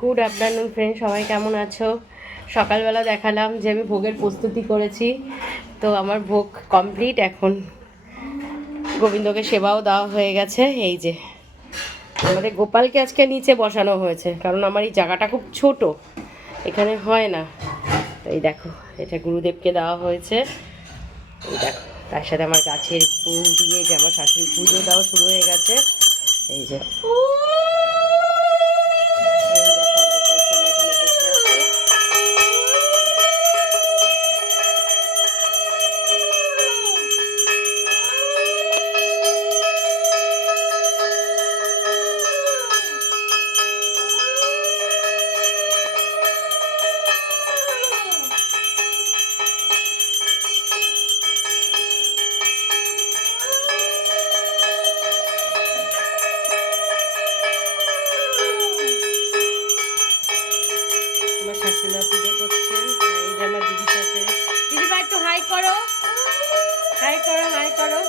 Good afternoon friend, সবাই কেমন আছো? সকালবেলা দেখালাম যে আমি ভোগের প্রস্তুতি করেছি, তো আমার ভোগ কমপ্লিট। এখন গোবিন্দকে সেবাও দেওয়া হয়ে গেছে। এই যে আমাদের গোপালকে আজকে নিচে বসানো হয়েছে, কারণ আমার এই জায়গাটা খুব ছোট, এখানে হয় না। তো এই দেখো, এটা গুরুদেবকে দেওয়া হয়েছে। এই দেখো, তার সাথে আমার গাছের ফুল দিয়ে যে আমার শাশুড়ি পুজো দেওয়া শুরু হয়ে গেছে। এই যে আমার শাশুড়িমা পুজো করছেন। এই যে আমার দিদির সাথে, দিদিমা একটু হাই করো, হাই করো, হাই করো,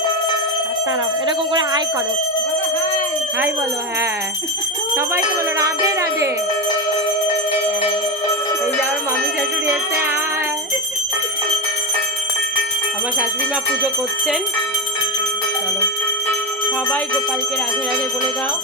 তারাও এরকম করে হাই করো, হাই বলো। হ্যাঁ, সবাইকে বলো রাধে রাধে। এই যে আমার মামি শাশুড়ি এসে, আমার শাশুড়ি মা পুজো করছেন। চলো সবাই গোপালকে রাধে রাধে বলে দাও।